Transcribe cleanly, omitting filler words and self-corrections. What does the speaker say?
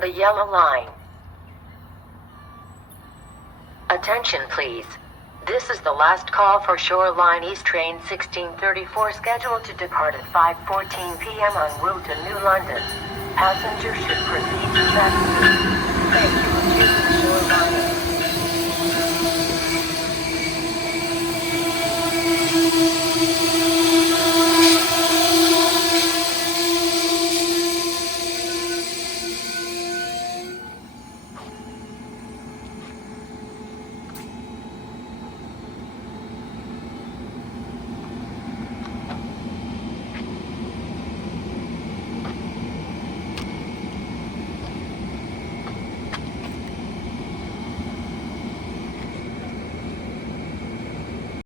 on the yellow line. Attention please. This is the last call for Shoreline East Train 1634 scheduled to depart at 5:14 p.m. en route to New London. Passengers should proceed to track 2. Thank you for choosing Shoreline.